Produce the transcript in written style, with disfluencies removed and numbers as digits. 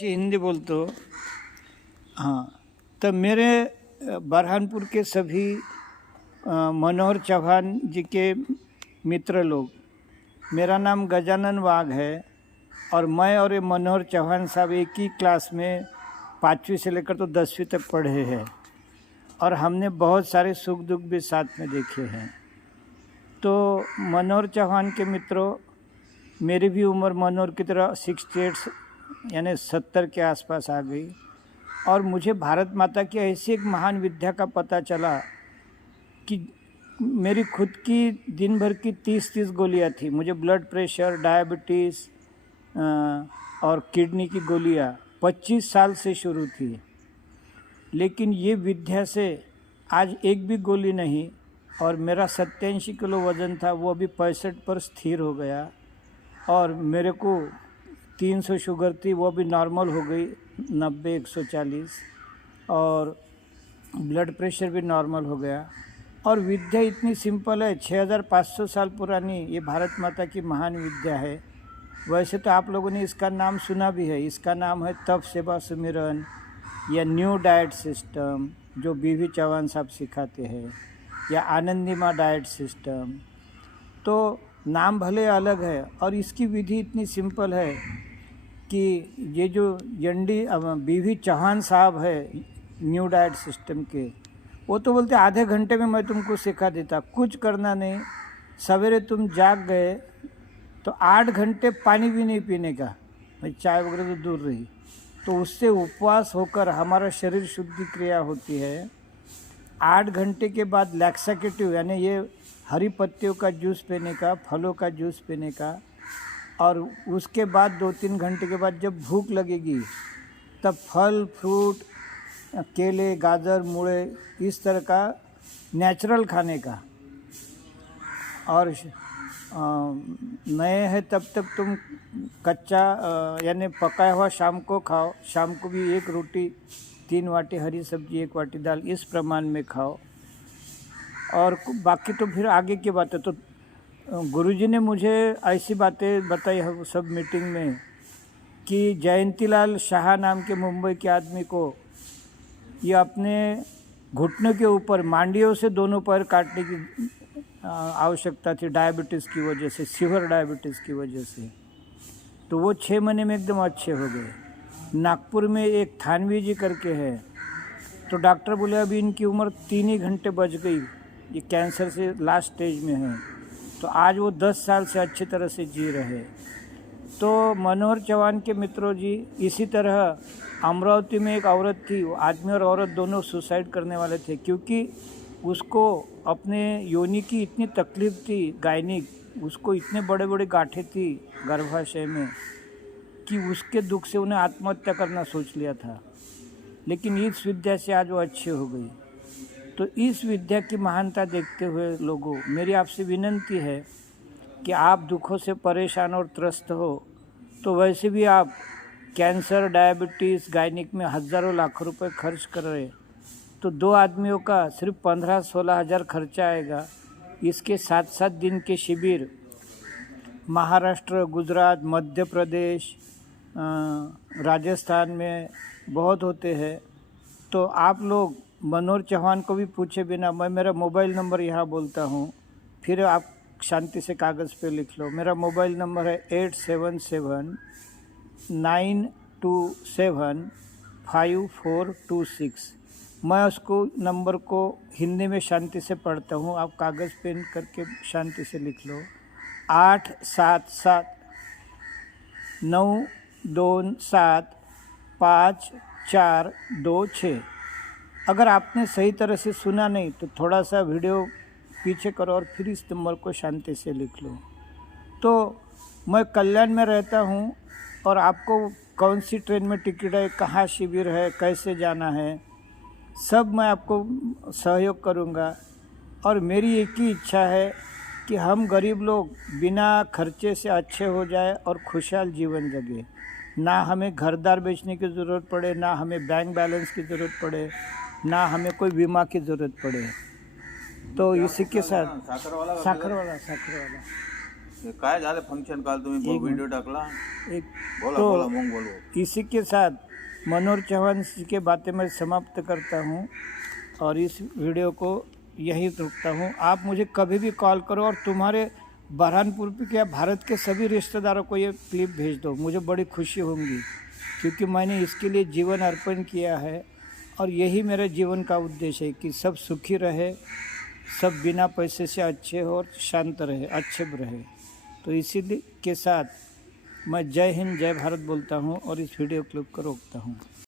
हिंदी बोलते हो? हाँ, तो मेरे बरहानपुर के सभी मनोहर चौहान जी के मित्र लोग, मेरा नाम गजानन वाघ है और मैं और ये मनोहर चौहान साहब एक ही क्लास में 5वीं से लेकर तो 10वीं तक पढ़े हैं और हमने बहुत सारे सुख दुख भी साथ में देखे हैं। तो मनोहर चौहान के मित्रों, मेरी भी उम्र मनोहर की तरह 68 यानी 70 के आसपास आ गई और मुझे भारत माता की ऐसी एक महान विद्या का पता चला कि मेरी खुद की दिन भर की 30 गोलियां थी। मुझे ब्लड प्रेशर, डायबिटीज़ और किडनी की गोलियां 25 साल से शुरू थी, लेकिन ये विद्या से आज एक भी गोली नहीं और मेरा 87 किलो वज़न था, वो अभी 65 पर स्थिर हो गया और मेरे को 300 शुगर थी, वो भी नॉर्मल हो गई 90-140 और ब्लड प्रेशर भी नॉर्मल हो गया। और विद्या इतनी सिंपल है, 6500 साल पुरानी ये भारत माता की महान विद्या है। वैसे तो आप लोगों ने इसका नाम सुना भी है, इसका नाम है तप सेवा सुमिरन या न्यू डाइट सिस्टम जो बीवी चौहान साहब सिखाते हैं, या आनंदी माँ डाइट सिस्टम। तो नाम भले अलग है और इसकी विधि इतनी सिंपल है कि ये जो बीवी चौहान साहब है न्यू डाइट सिस्टम के, वो तो बोलते आधे घंटे में मैं तुमको सिखा देता, कुछ करना नहीं। सवेरे तुम जाग गए तो 8 घंटे पानी भी नहीं पीने का, भाई चाय वगैरह तो दूर रही, तो उससे उपवास होकर हमारा शरीर शुद्धि क्रिया होती है। 8 घंटे के बाद लैक्सेटिव यानी ये हरी पत्तियों का जूस पीने का, फलों का जूस पीने का, और उसके बाद 2-3 घंटे के बाद जब भूख लगेगी तब फल फ्रूट, केले, गाजर, मूले, इस तरह का नेचुरल खाने का। और नए हैं तब तक तुम कच्चा यानी पकाया हुआ शाम को खाओ, शाम को भी 1 रोटी 3 वाटी हरी सब्जी 1 वाटी दाल, इस प्रमाण में खाओ। और बाकी तो फिर आगे की बात है। तो गुरुजी ने मुझे ऐसी बातें बताई है सब मीटिंग में कि जयंतीलाल शाह नाम के मुंबई के आदमी को ये अपने घुटनों के ऊपर मांडियों से दोनों पैर काटने की आवश्यकता थी, डायबिटीज़ की वजह से, सीवर डायबिटीज़ की वजह से। तो वो 6 महीने में एकदम अच्छे हो गए। नागपुर में एक थानवी जी करके है, तो डॉक्टर बोले अभी इनकी उम्र 3 ही घंटे बच गई, ये कैंसर से लास्ट स्टेज में है। तो आज वो 10 साल से अच्छी तरह से जी रहे। तो मनोहर चौहान के मित्रों जी, इसी तरह अमरावती में एक औरत थी, वो आदमी और औरत दोनों सुसाइड करने वाले थे क्योंकि उसको अपने योनि की इतनी तकलीफ़ थी, गायनिक, उसको इतने बड़े बड़े गांठें थी गर्भाशय में कि उसके दुख से उन्हें आत्महत्या करना सोच लिया था। लेकिन इस विद्या से आज वो अच्छी हो गई। तो इस विद्या की महानता देखते हुए लोगों, मेरी आपसे विनती है कि आप दुखों से परेशान और त्रस्त हो तो वैसे भी आप कैंसर, डायबिटीज़, गायनिक में हज़ारों लाखों रुपए खर्च कर रहे, तो 2 आदमियों का सिर्फ 15-16 हज़ार खर्चा आएगा। इसके 7-7 दिन के शिविर महाराष्ट्र, गुजरात, मध्य प्रदेश, राजस्थान में बहुत होते हैं। तो आप लोग मनोहर चौहान को भी पूछे बिना, मैं मेरा मोबाइल नंबर यहाँ बोलता हूँ, फिर आप शांति से कागज़ पे लिख लो। मेरा मोबाइल नंबर है 8779275426। मैं उसको नंबर को हिंदी में शांति से पढ़ता हूँ, आप कागज़ पेन करके शांति से लिख लो। 877-927-5426। अगर आपने सही तरह से सुना नहीं तो थोड़ा सा वीडियो पीछे करो और फिर इस नंबर को शांति से लिख लो। तो मैं कल्याण में रहता हूँ और आपको कौन सी ट्रेन में टिकट है, कहाँ शिविर है, कैसे जाना है, सब मैं आपको सहयोग करूँगा। और मेरी एक ही इच्छा है कि हम गरीब लोग बिना खर्चे से अच्छे हो जाए और खुशहाल जीवन जगे। ना हमें घरदार बेचने की ज़रूरत पड़े, ना हमें बैंक बैलेंस की ज़रूरत पड़े, ना हमें कोई बीमा की ज़रूरत पड़े। तो इसी के साथ साखर वाला हे काय झालं फंक्शन काल तुम्ही एक व्हिडिओ टाकला? एक बोला तो बोला मग बोलू. इसी के साथ मनोहर चौहान जी के बातें मैं समाप्त करता हूँ और इस वीडियो को यहीं रुकता हूँ। आप मुझे कभी भी कॉल करो और तुम्हारे बरहानपुर पे क्या भारत के सभी रिश्तेदारों को ये क्लिप भेज दो, मुझे बड़ी खुशी होगी क्योंकि मैंने इसके लिए जीवन अर्पण किया है और यही मेरे जीवन का उद्देश्य है कि सब सुखी रहे, सब बिना पैसे से अच्छे हो और शांत रहे, अच्छे रहे। तो इसी के साथ मैं जय हिंद जय भारत बोलता हूँ और इस वीडियो क्लिप को रोकता हूँ।